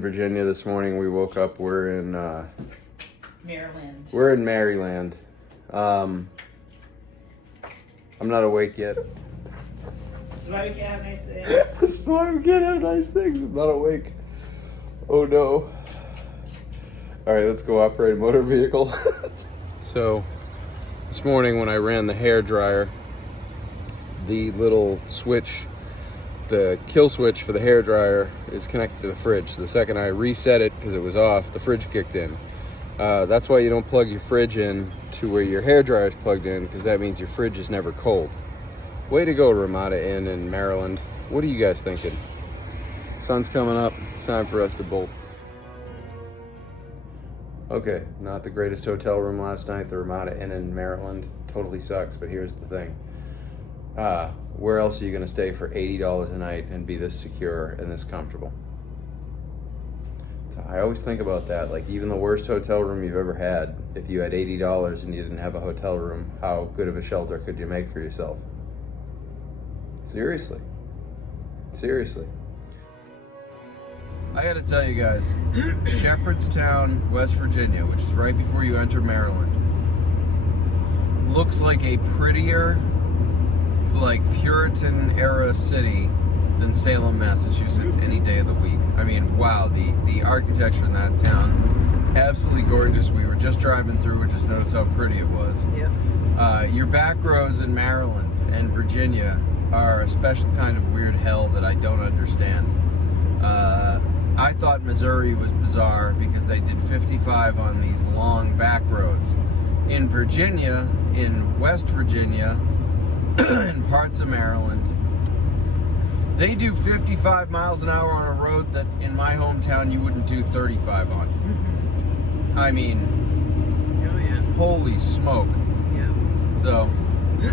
in Virginia this morning. We woke up. We're in Maryland. We're in Maryland. I'm not awake yet. That's why we can't have nice things. That's why we can't have nice things. I'm not awake. Oh no. All right, let's go operate a motor vehicle. So, this morning when I ran the hair dryer, the little switch, the kill switch for the hair dryer is connected to the fridge. So the second I reset it because it was off, the fridge kicked in. That's why you don't plug your fridge in to where your hair dryer is plugged in, because that means your fridge is never cold. Way to go, Ramada Inn in Maryland. What are you guys thinking? Sun's coming up. It's time for us to bolt. Okay, not the greatest hotel room last night. The Ramada Inn in Maryland totally sucks, but here's the thing. Where else are you going to stay for $80 a night and be this secure and this comfortable? So I always think about that. Like, even the worst hotel room you've ever had, if you had $80 and you didn't have a hotel room, how good of a shelter could you make for yourself? Seriously. Seriously. I gotta tell you guys, Shepherdstown, West Virginia, which is right before you enter Maryland, looks like a prettier, like, Puritan era city than Salem, Massachusetts any day of the week. I mean, wow, the architecture in that town, absolutely gorgeous. We were just driving through and just noticed how pretty it was. Yeah. Your back roads in Maryland and Virginia are a special kind of weird hell that I don't understand. I thought Missouri was bizarre because they did 55 on these long back roads. In Virginia, in West Virginia, in parts of Maryland, they do 55 miles an hour on a road that in my hometown you wouldn't do 35 on. Mm-hmm. I mean, oh yeah, holy smoke. Yeah. So,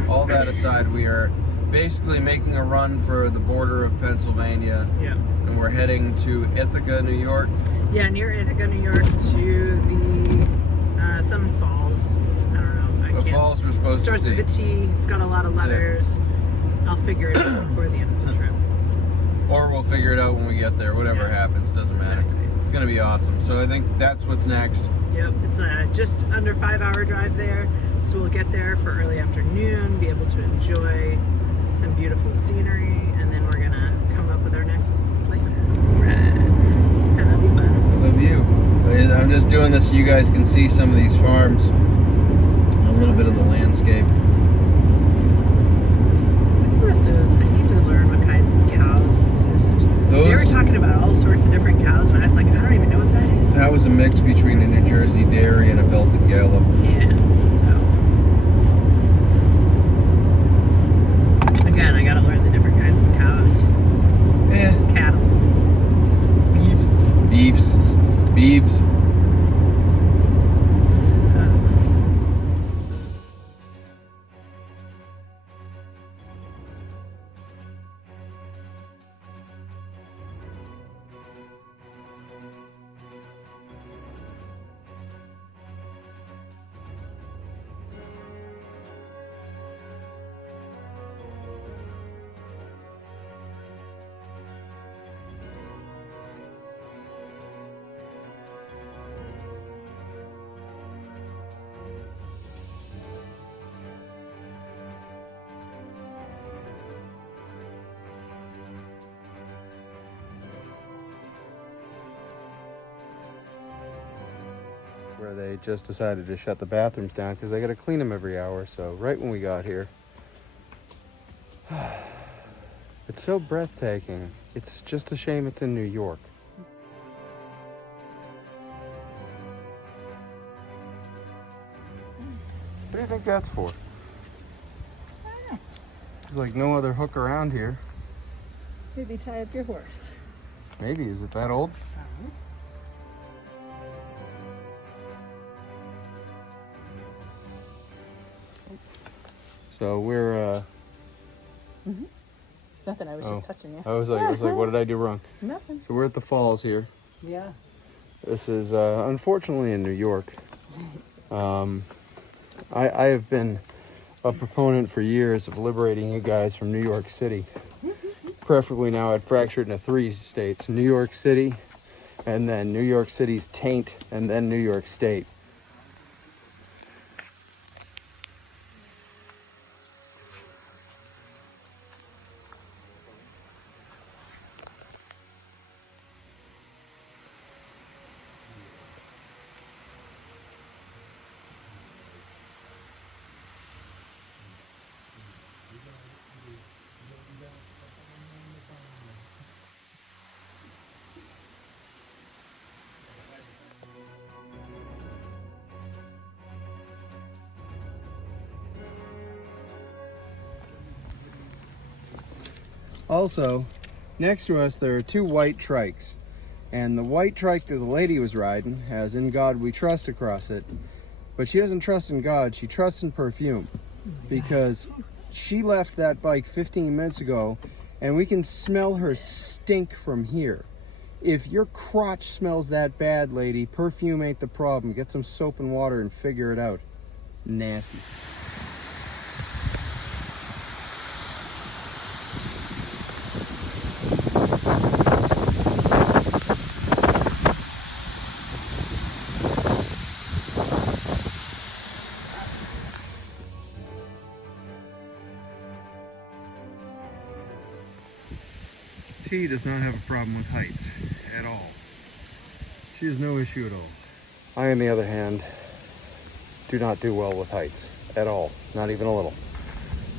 all that aside, we are basically making a run for the border of Pennsylvania. Yeah. And we're heading to Ithaca, New York. Yeah, near Ithaca, New York, to the some falls. I don't know. The falls we're supposed to see. It starts with a T. It's got a lot of letters. I'll figure it out before the end of the trip. Or we'll figure it out when we get there. Whatever happens, doesn't matter. Exactly. It's going to be awesome. So I think that's what's next. Yep, it's just under 5-hour drive there. So we'll get there for early afternoon, be able to enjoy some beautiful scenery, and then we're going to come up with our next plan. Right. I love you, bud. I love you. I'm just doing this so you guys can see some of these farms. A little bit of the landscape. What are those? I need to learn what kinds of cows exist. They were talking about all sorts of different cows, and I was like, I don't even know what that is. That was a mix between a New Jersey dairy and a belted gallop. Yeah, so. Again, I gotta learn the different kinds of cows. Yeah. Cattle. Beefs. Beeves. Where they just decided to shut the bathrooms down because they got to clean them every hour. So right when we got here, it's so breathtaking. It's just a shame it's in New York. What do you think that's for? I don't know. There's like no other hook around here. Maybe tie up your horse. Maybe. Is it that old? So we're Nothing, I was just touching you. I was like, what did I do wrong? Nothing. So we're at the falls here. Yeah. This is unfortunately in New York. I have been a proponent for years of liberating you guys from New York City. Preferably now I'd fracture it into 3 states: New York City, and then New York City's taint, and then New York State. Also, next to us there are two white trikes, and the white trike that the lady was riding has "In God We Trust" across it, but she doesn't trust in God, she trusts in perfume, because she left that bike 15 minutes ago and we can smell her stink from here. If your crotch smells that bad, lady, perfume ain't the problem. Get some soap and water and figure it out. Nasty. T does not have a problem with heights at all. She has no issue at all. I, on the other hand, do not do well with heights at all, not even a little.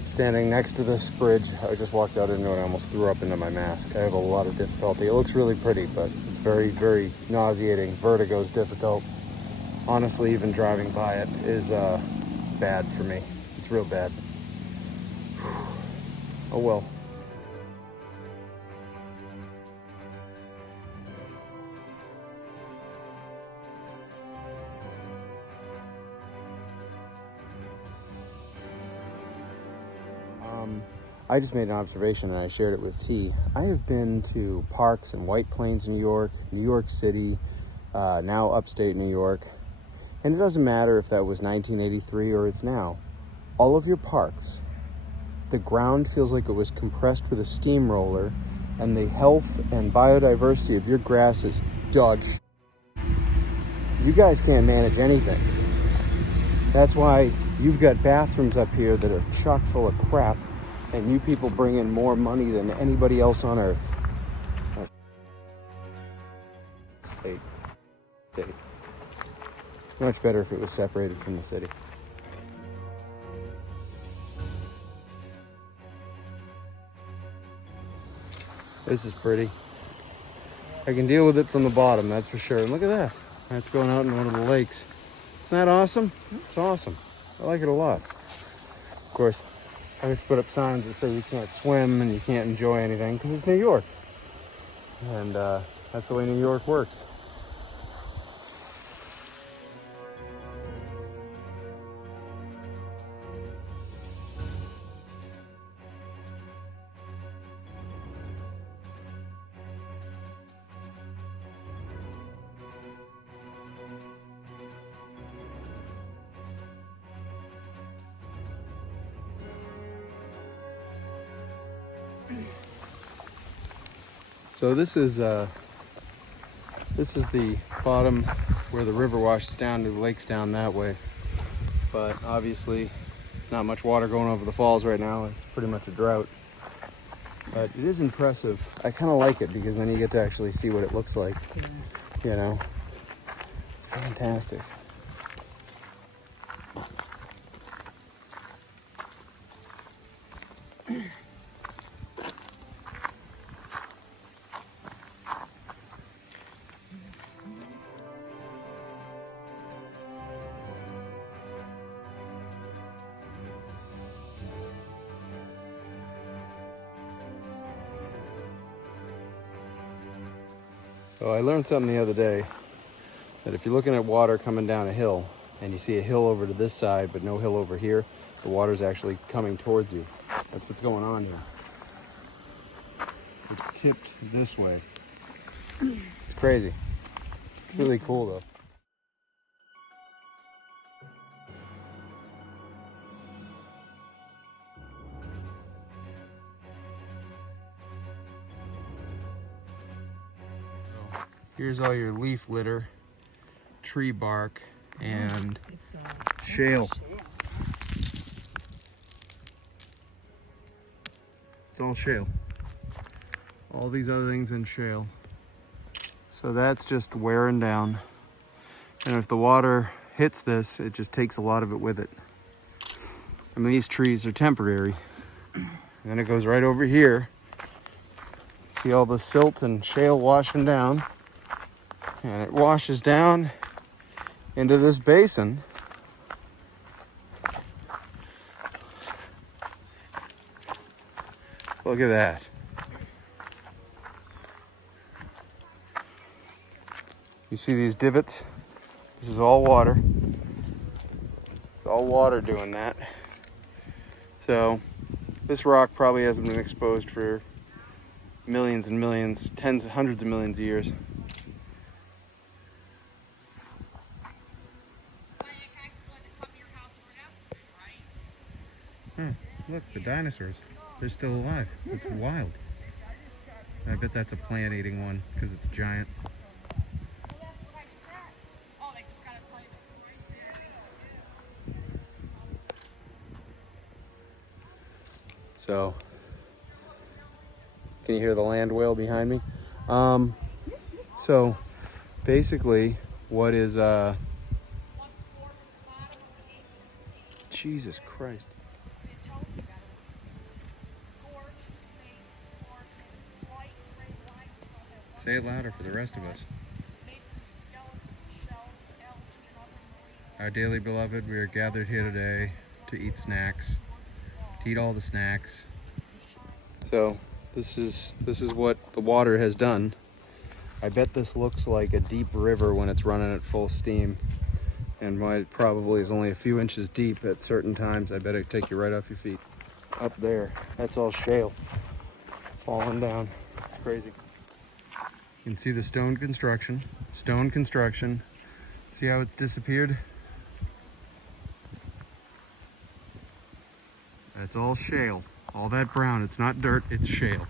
Standing next to this bridge, I just walked out into it and I almost threw up into my mask. I have a lot of difficulty. It looks really pretty, but it's very, very nauseating. Vertigo is difficult. Honestly, even driving by it is bad for me. It's real bad. Oh well. I just made an observation and I shared it with T. I have been to parks in White Plains, New York City, now upstate New York, and it doesn't matter if that was 1983 or it's now. All of your parks, the ground feels like it was compressed with a steamroller, and the health and biodiversity of your grass is dog shit. You guys can't manage anything. That's why you've got bathrooms up here that are chock full of crap, and you people bring in more money than anybody else on earth. State. Much better if it was separated from the city. This is pretty. I can deal with it from the bottom, that's for sure. And look at that. That's going out in one of the lakes. Isn't that awesome? It's awesome. I like it a lot. Of course, I have to put up signs that say you can't swim and you can't enjoy anything because it's New York. And that's the way New York works. So this is the bottom where the river washes down to the lakes down that way. But obviously it's not much water going over the falls right now. It's pretty much a drought. But it is impressive. I kind of like it because then you get to actually see what it looks like. You know, it's fantastic. So I learned something the other day, that if you're looking at water coming down a hill and you see a hill over to this side but no hill over here, the water's actually coming towards you. That's what's going on here. It's tipped this way. It's crazy. It's really cool though. Here's all your leaf litter, tree bark, and shale. It's all shale. All these other things in shale. So that's just wearing down. And if the water hits this, it just takes a lot of it with it. I mean, these trees are temporary. And then it goes right over here. See all the silt and shale washing down. And it washes down into this basin. Look at that. You see these divots? This is all water. It's all water doing that. So this rock probably hasn't been exposed for millions and millions, tens, hundreds of millions of years. Look, the dinosaurs. They're still alive. It's wild. I bet that's a plant-eating one because it's giant. So, can you hear the land whale behind me? So, basically, what is, Jesus Christ. Say it louder for the rest of us. Our dearly beloved, we are gathered here today to eat snacks, to eat all the snacks. So this is what the water has done. I bet this looks like a deep river when it's running at full steam, and it probably is only a few inches deep at certain times. I bet it'd take you right off your feet. Up there, that's all shale falling down. It's crazy. You can see the stone construction. Stone construction. See how it's disappeared? That's all shale. All that brown, it's not dirt, it's shale.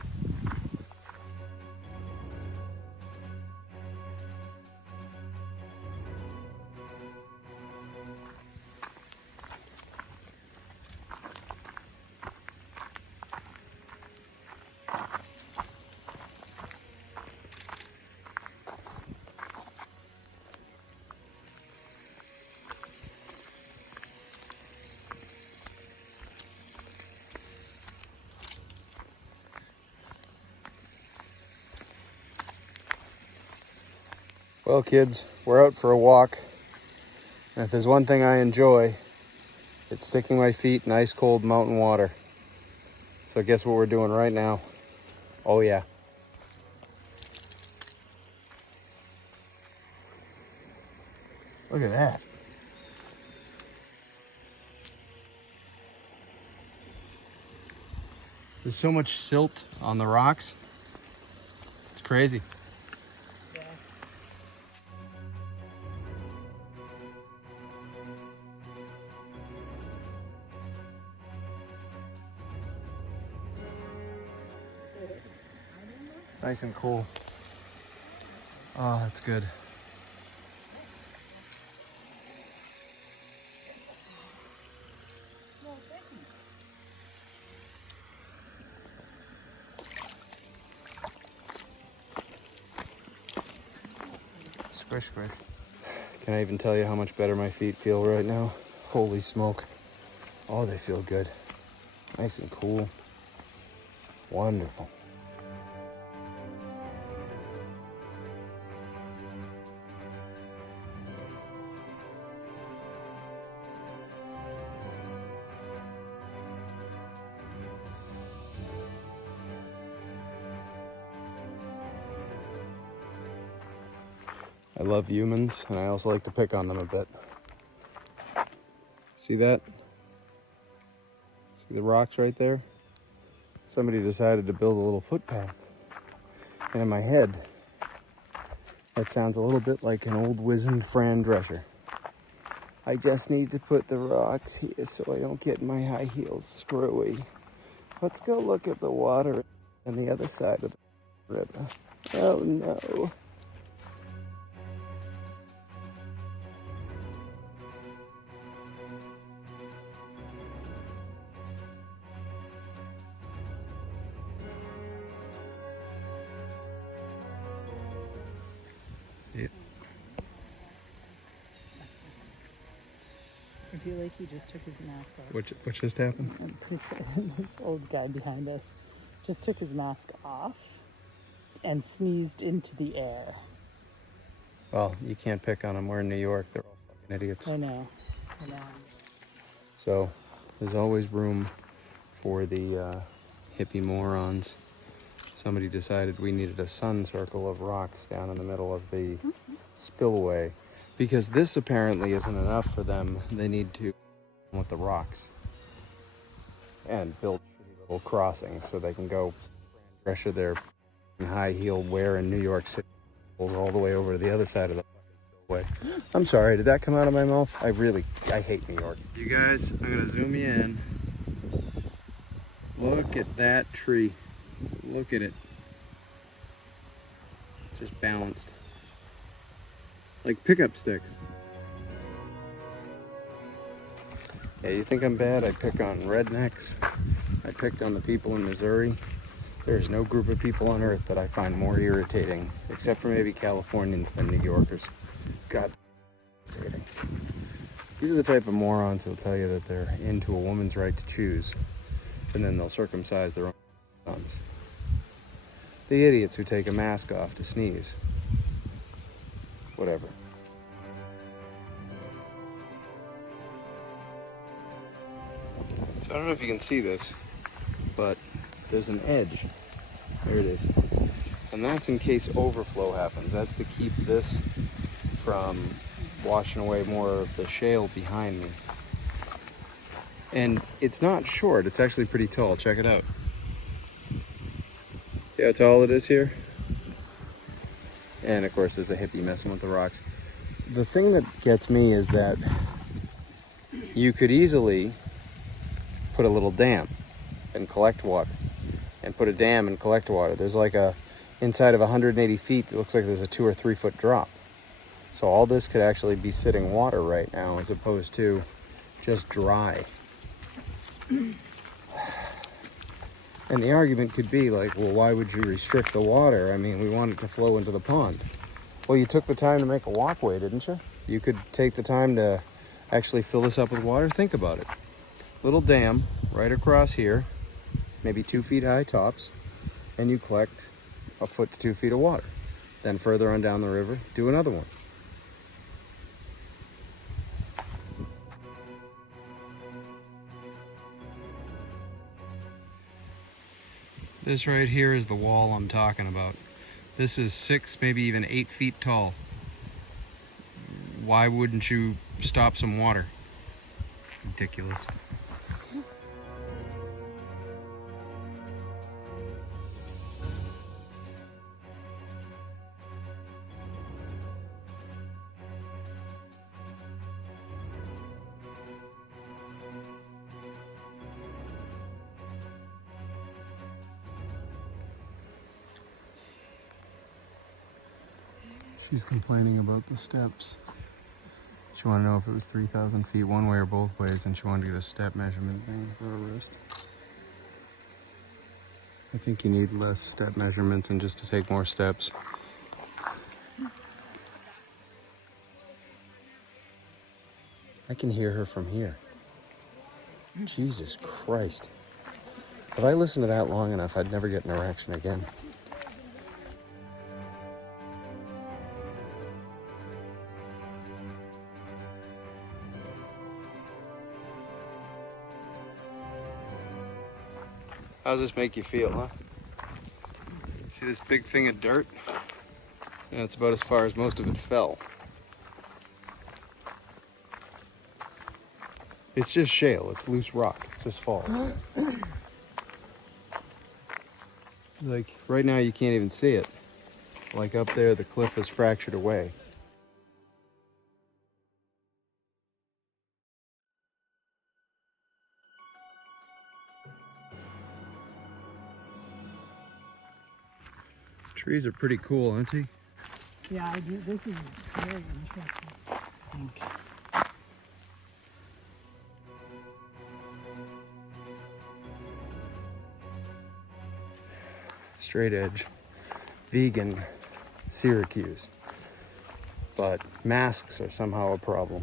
Well, kids, we're out for a walk, and if there's one thing I enjoy, it's sticking my feet in ice cold mountain water. So guess what we're doing right now? Oh yeah. Look at that. There's so much silt on the rocks. It's crazy. Nice and cool. Oh, that's good. Squish, squish. Can I even tell you how much better my feet feel right now? Holy smoke. Oh, they feel good. Nice and cool. Wonderful. I love humans, and I also like to pick on them a bit. See that? See the rocks right there? Somebody decided to build a little footpath. And in my head, that sounds a little bit like an old wizened Fran Drescher. I just need to put the rocks here so I don't get my high heels screwy. Let's go look at the water on the other side of the river. Oh no. it. I feel like he just took his mask off. What just happened? I'm pretty sure this old guy behind us just took his mask off and sneezed into the air. Well, you can't pick on them. We're in New York. They're all fucking idiots. I know. So there's always room for the hippie morons. Somebody decided we needed a sun circle of rocks down in the middle of the spillway, because this apparently isn't enough for them. They need to with the rocks and build little crossings so they can go pressure their high-heeled wear in New York City all the way over to the other side of the spillway. I'm sorry, did that come out of my mouth? I hate New York. You guys, I'm gonna zoom you in. Look at that tree. Look at it. Just balanced. Like pickup sticks. Yeah, you think I'm bad? I pick on rednecks. I picked on the people in Missouri. There's no group of people on earth that I find more irritating, except for maybe Californians, than New Yorkers. God, irritating. These are the type of morons who'll tell you that they're into a woman's right to choose, and then they'll circumcise their own sons. The idiots who take a mask off to sneeze. Whatever. So I don't know if you can see this, but there's an edge. There it is. And that's in case overflow happens. That's to keep this from washing away more of the shale behind me. And it's not short, it's actually pretty tall. Check it out. See how tall it is here? And of course there's a hippie messing with the rocks. The thing that gets me is that you could easily put a little dam and collect water. And put a dam and collect water. There's like inside of 180 feet, it looks like there's a 2 or 3 foot drop. So all this could actually be sitting water right now, as opposed to just dry. And the argument could be like, well, why would you restrict the water? I mean, we want it to flow into the pond. Well, you took the time to make a walkway, didn't you? You could take the time to actually fill this up with water. Think about it. Little dam right across here, maybe 2 feet high tops, and you collect 1 foot to 2 feet of water. Then further on down the river, do another one. This right here is the wall I'm talking about. This is 6, maybe even 8 feet tall. Why wouldn't you stop some water? Ridiculous. She's complaining about the steps. She wanted to know if it was 3,000 feet one way or both ways, and she wanted to get a step measurement thing for her wrist. I think you need less step measurements and just to take more steps. I can hear her from here. Jesus Christ. If I listened to that long enough, I'd never get an erection again. How does this make you feel, huh? See this big thing of dirt? And it's about as far as most of it fell. It's just shale, it's loose rock, it just falls. Like, right now you can't even see it. Like up there, the cliff is fractured away. Trees are pretty cool, aren't they? Yeah, I do. This is very interesting, I think. Straight edge, vegan Syracuse. but masks are somehow a problem.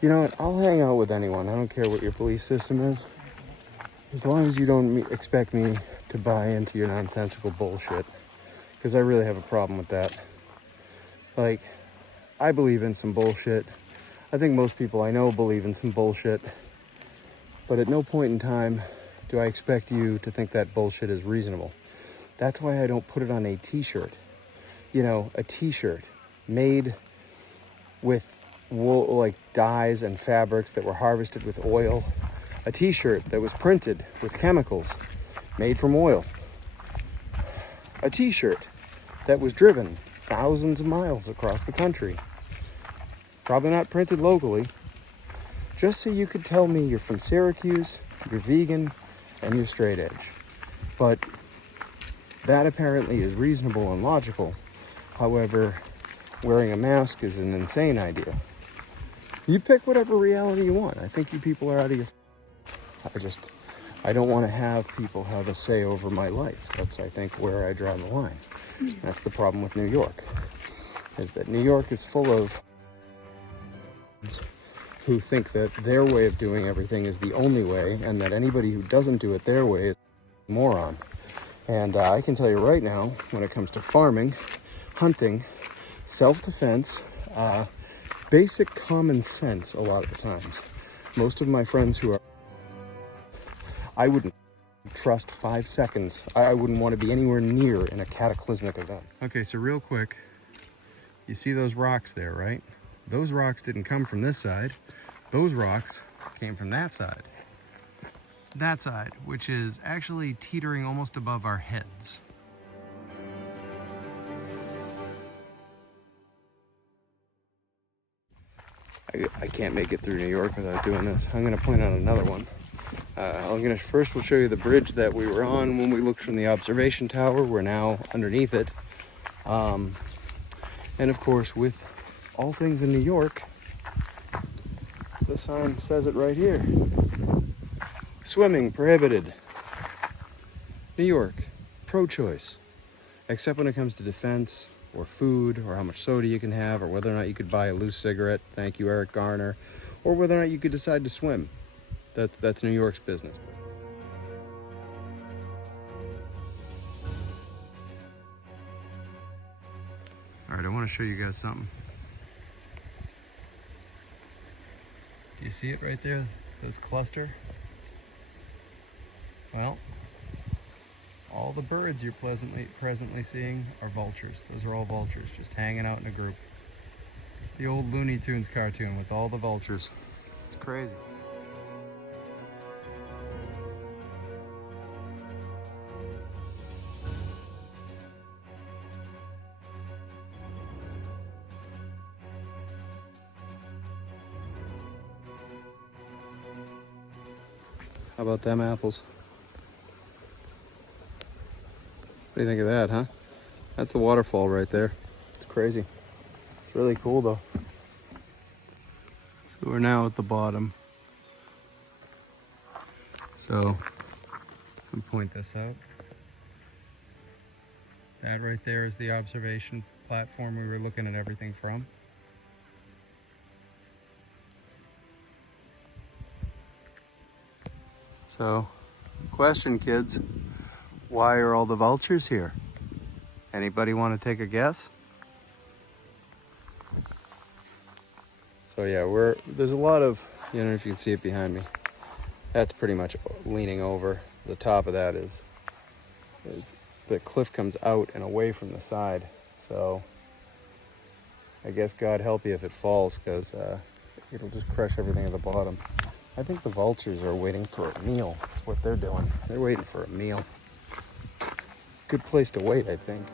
You know what? I'll hang out with anyone. I don't care what your belief system is. As long as you don't expect me to buy into your nonsensical bullshit. Because I really have a problem with that. Like, I believe in some bullshit. I think most people I know believe in some bullshit. But at no point in time do I expect you to think that bullshit is reasonable. That's why I don't put it on a t-shirt. You know, a t-shirt made with wool, like dyes and fabrics that were harvested with oil. A t-shirt that was printed with chemicals made from oil. A t-shirt that was driven thousands of miles across the country. Probably not printed locally. Just so you could tell me you're from Syracuse, you're vegan, and you're straight edge. But that apparently is reasonable and logical. However, wearing a mask is an insane idea. You pick whatever reality you want. I think you people are out of your... I don't want to have people have a say over my life. That's, I think, where I draw the line. That's the problem with New York, is that New York is full of who think that their way of doing everything is the only way, and that anybody who doesn't do it their way is a moron. And I can tell you right now, when it comes to farming, hunting, self-defense, basic common sense a lot of the times, most of my friends who are... I wouldn't trust 5 seconds. I wouldn't want to be anywhere near in a cataclysmic event. Okay, so real quick, you see those rocks there, right? Those rocks didn't come from this side. Those rocks came from that side. That side, which is actually teetering almost above our heads. I can't make it through New York without doing this. I'm gonna point out another one. First we'll show you the bridge that we were on when we looked from the observation tower. We're now underneath it. And of course, with all things in New York, the sign says it right here. Swimming prohibited. New York, pro-choice. Except when it comes to defense, or food, or how much soda you can have, or whether or not you could buy a loose cigarette, thank you Eric Garner, or whether or not you could decide to swim. That's New York's business. All right, I want to show you guys something. Do you see it right there? This cluster? Well, all the birds you're presently seeing are vultures. Those are all vultures, just hanging out in a group. The old Looney Tunes cartoon with all the vultures. It's crazy. How about them apples? What do you think of that, huh? That's the waterfall right there. It's crazy. It's really cool though. So we're now at the bottom. So, I'll point this out. That right there is the observation platform we were looking at everything from. So, question kids, why are all the vultures here? Anybody want to take a guess? So yeah, there's a lot of, you know, if you can see it behind me, that's pretty much leaning over. The top of that is the cliff comes out and away from the side. So I guess God help you if it falls, because it'll just crush everything at the bottom. I think the vultures are waiting for a meal. That's what they're doing. They're waiting for a meal. Good place to wait, I think.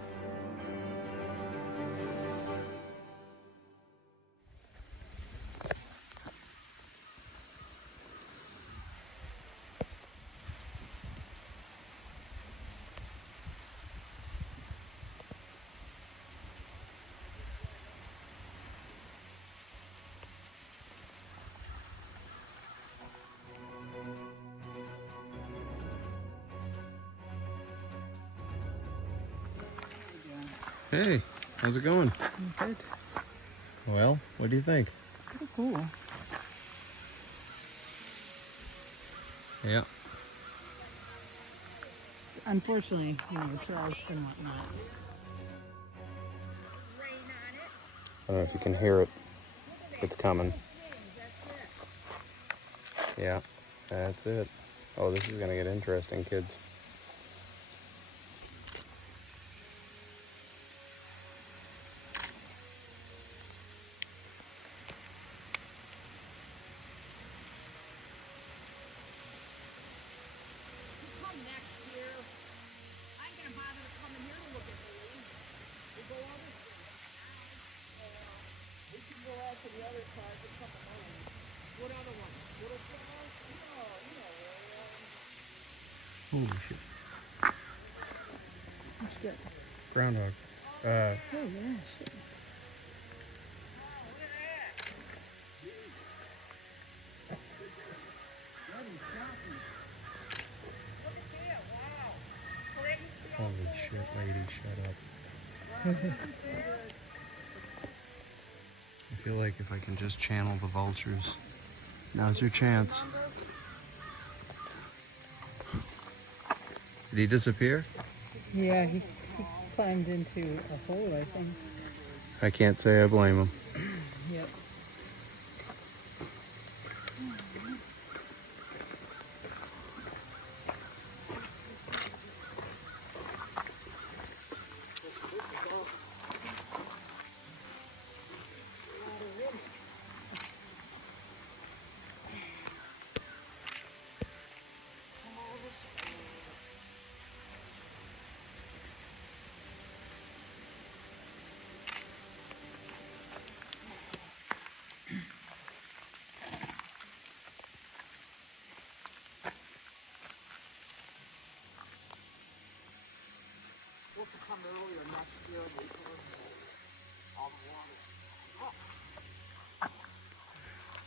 Hey, How's it going? Good. Well, what do you think? Pretty cool. Yeah. Unfortunately, droughts and whatnot. I don't know if you can hear it. It's coming. Yeah, that's it. Oh, this is gonna get interesting, kids. Holy shit. That's good. Groundhog. Oh, yeah, shit. Holy shit, lady, shut up. I feel like if I can just channel the vultures, now's your chance. Did he disappear? Yeah, he climbed into a hole, I think. I can't say I blame him. Yep.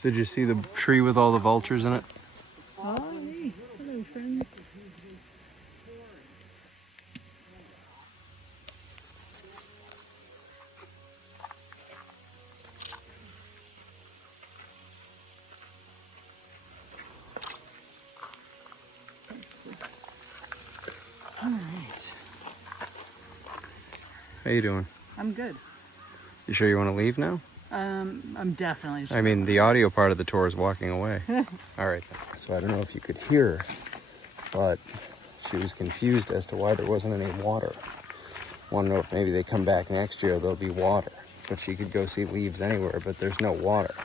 Did you see the tree with all the vultures in it? Oh, hey. Hello, friends. All right. How you doing? I'm good. You sure you want to leave now? I'm definitely sure. I mean, the audio part of the tour is walking away. All right. So I don't know if you could hear her, but she was confused as to why there wasn't any water. Want to know if maybe they come back next year, there'll be water. But she could go see leaves anywhere, but there's no water.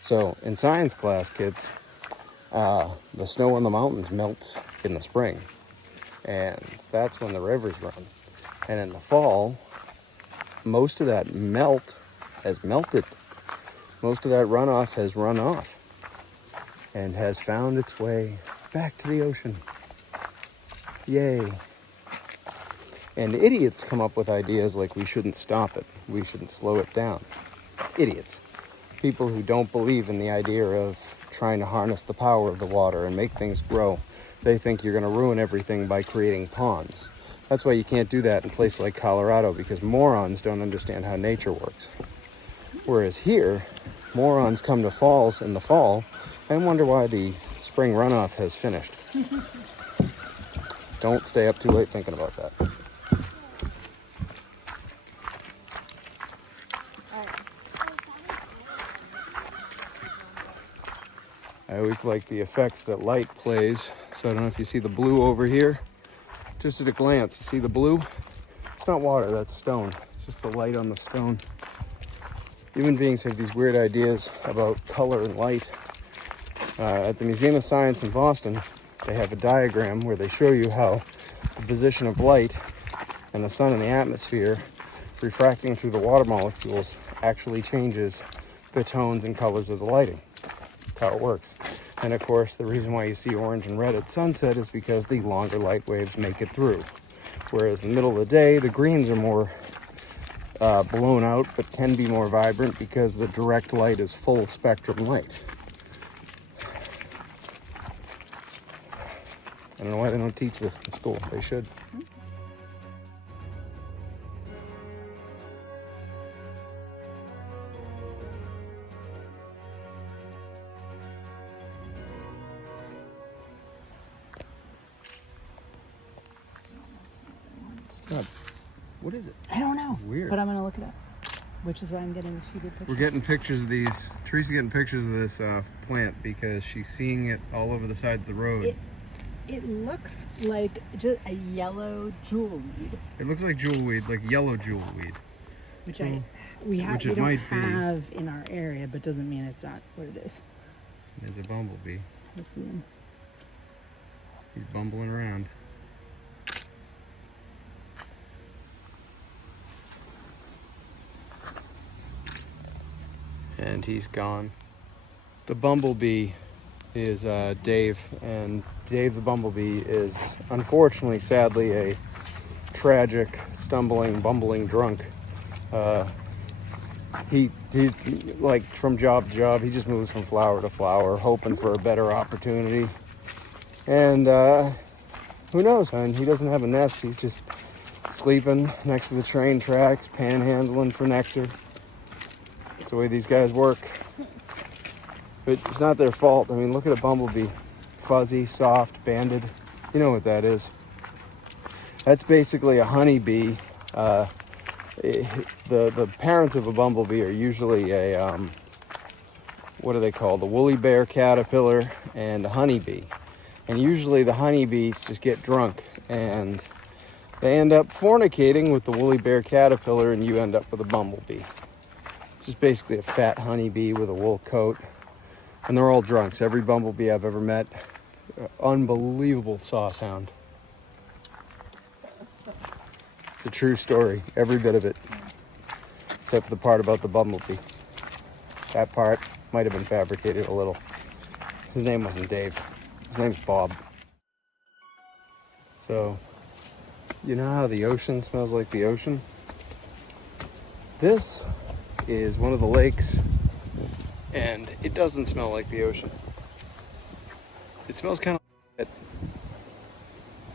So in science class, kids, the snow on the mountains melts in the spring. And that's when the rivers run. And in the fall, most of that melt has melted. Most of that runoff has run off and has found its way back to the ocean. Yay. And idiots come up with ideas like we shouldn't stop it, we shouldn't slow it down. Idiots. People who don't believe in the idea of trying to harness the power of the water and make things grow. They think you're going to ruin everything by creating ponds. That's why you can't do that in places like Colorado, because morons don't understand how nature works. Whereas here, morons come to falls in the fall and wonder why the spring runoff has finished. Don't stay up too late thinking about that. I always like the effects that light plays. So I don't know if you see the blue over here. Just at a glance, you see the blue? It's not water, that's stone. It's just the light on the stone. Human beings have these weird ideas about color and light. At the Museum of Science in Boston, they have a diagram where they show you how the position of light and the sun in the atmosphere refracting through the water molecules actually changes the tones and colors of the lighting. That's how it works. And of course, the reason why you see orange and red at sunset is because the longer light waves make it through. Whereas in the middle of the day, the greens are more blown out, but can be more vibrant because the direct light is full spectrum light. I don't know why they don't teach this in school. They should. It's not. What is it? I don't know. Weird. But I'm gonna look it up. Which is why I'm getting a few good pictures. We're getting pictures of these. Teresa's getting pictures of this plant because she's seeing it all over the side of the road. It looks like just a yellow jewelweed. It looks like jewelweed, like yellow jewelweed. Which we don't have in our area, but doesn't mean it's not what it is. There's a bumblebee. I see him. He's bumbling around. And he's gone. The bumblebee is Dave, and Dave the bumblebee is unfortunately, sadly, a tragic, stumbling, bumbling drunk. He's like from job to job. He just moves from flower to flower, hoping for a better opportunity. And who knows, hon? He doesn't have a nest. He's just sleeping next to the train tracks, panhandling for nectar. That's the way these guys work. But it's not their fault. I mean, look at a bumblebee. Fuzzy, soft, banded. You know what that is. That's basically a honeybee. The parents of a bumblebee are usually a, what are they called? A woolly bear caterpillar and a honeybee. And usually the honeybees just get drunk and they end up fornicating with the woolly bear caterpillar, and you end up with a bumblebee. It's just basically a fat honeybee with a wool coat. And they're all drunks. Every bumblebee I've ever met. Unbelievable sauce hound. It's a true story, every bit of it. Except for the part about the bumblebee. That part might have been fabricated a little. His name wasn't Dave. His name's Bob. So, you know how the ocean smells like the ocean? This is one of the lakes, and it doesn't smell like the ocean. It smells kind of like it.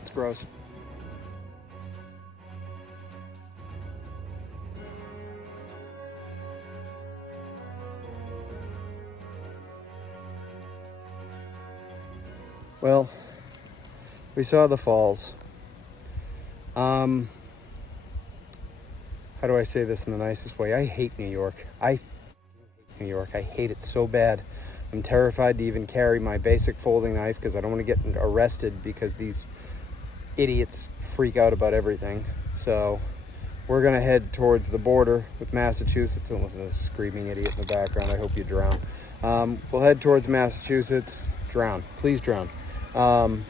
It's gross. Well, we saw the falls. How do I say this in the nicest way? I hate New York. I hate it so bad. I'm terrified to even carry my basic folding knife because I don't want to get arrested because these idiots freak out about everything. So we're going to head towards the border with Massachusetts. And listen to this screaming idiot in the background. I hope you drown. We'll head towards Massachusetts. Drown. Please drown. And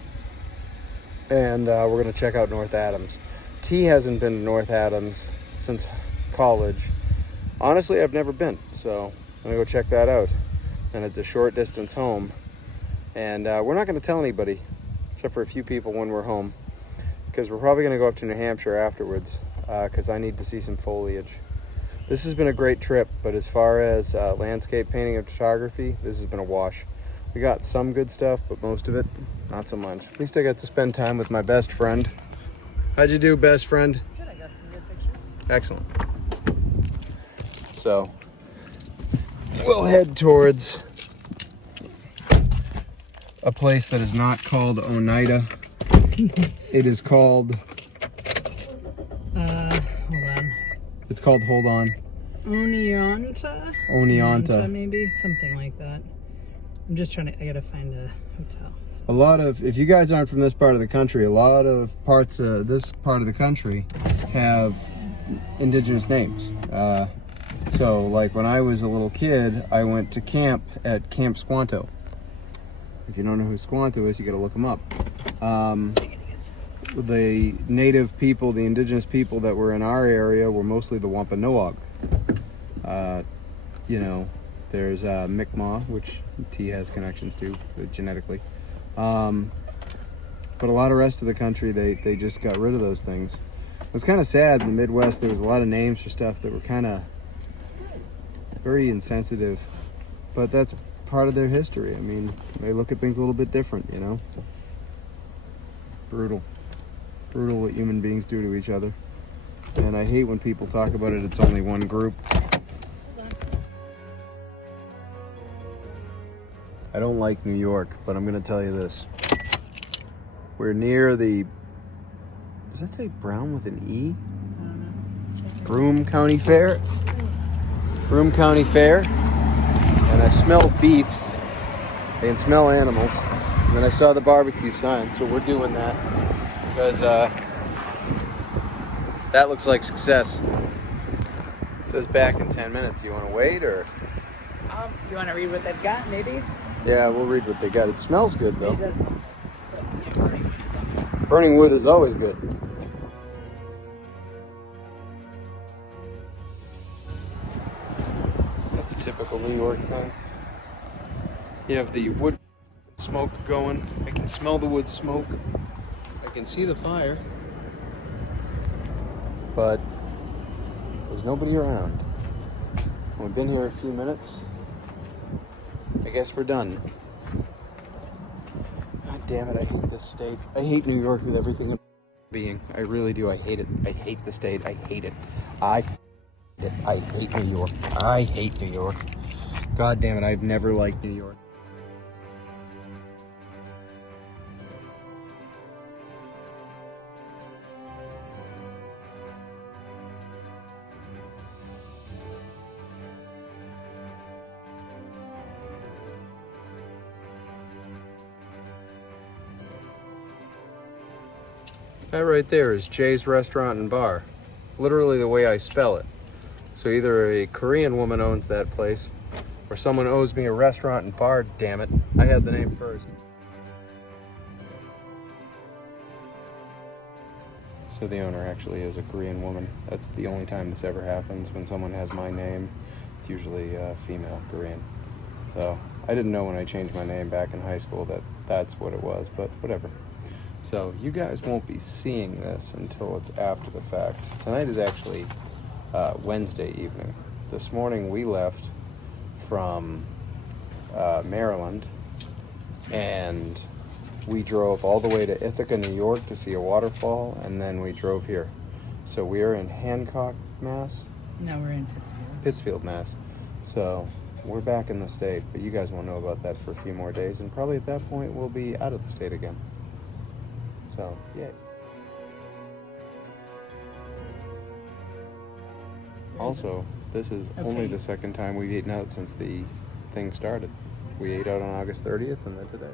we're going to check out North Adams. T hasn't been to North Adams since college. Honestly, I've never been, so I'm going to go check that out. And it's a short distance home. And we're not going to tell anybody, except for a few people when we're home, because we're probably going to go up to New Hampshire afterwards, because I need to see some foliage. This has been a great trip, but as far as landscape painting and photography, this has been a wash. We got some good stuff, but most of it, not so much. At least I got to spend time with my best friend. How'd you do, best friend? Good, I got some good pictures. Excellent. So, we'll head towards a place that is not called Oneida. It is called... hold on. It's called, hold on. Oneonta? Oneonta. Maybe, something like that. I'm just trying to, I gotta find a hotel. So. A lot of, if you guys aren't from this part of the country, a lot of parts of this part of the country have indigenous names. So like when I was a little kid, I went to camp at Camp Squanto. If you don't know who Squanto is, you gotta look them up. The native people, the indigenous people that were in our area were mostly the Wampanoag. You know, there's Mi'kmaq, which T has connections to genetically. But a lot of rest of the country, they just got rid of those things. It was kind of sad in the Midwest. There was a lot of names for stuff that were kind of very insensitive. But that's part of their history. I mean, they look at things a little bit different, you know? Brutal. Brutal what human beings do to each other. And I hate when people talk about it, it's only one group. I don't like New York, but I'm going to tell you this. We're near the Does that say Brown with an E? I don't know. Broome County Fair. Broome County Fair. And I smelled beefs. I can smell animals. And then I saw the barbecue sign, so we're doing that. Because that looks like success. It says back in 10 minutes. You want to wait or? You want to read what they've got, maybe? Yeah, we'll read what they got. It smells good though. It does smell good. Yeah, Burning wood is always good. That's a typical New York thing. You have the wood smoke going. I can smell the wood smoke. I can see the fire. But there's nobody around. We've been here a few minutes. I guess we're done. God damn it, I hate this state. I hate New York with everything in being. I really do. I hate it. I hate the state. I hate it. I hate New York. I hate New York. God damn it, I've never liked New York. That right there is Jay's Restaurant and Bar. Literally the way I spell it. So either a Korean woman owns that place, or someone owes me a restaurant and bar, damn it. I had the name first. So the owner actually is a Korean woman. That's the only time this ever happens. When someone has my name, it's usually female Korean. So I didn't know when I changed my name back in high school that that's what it was, but whatever. So you guys won't be seeing this until it's after the fact. Tonight is actually Wednesday evening. This morning we left from Maryland, and we drove all the way to Ithaca, New York to see a waterfall, and then we drove here. So we are in Hancock, Mass. No, we're in Pittsfield. Pittsfield, Mass. So we're back in the state, but you guys won't know about that for a few more days, and probably at that point we'll be out of the state again. So, yeah. Also, this is only the second time we've eaten out since the thing started. We ate out on August 30th and then today.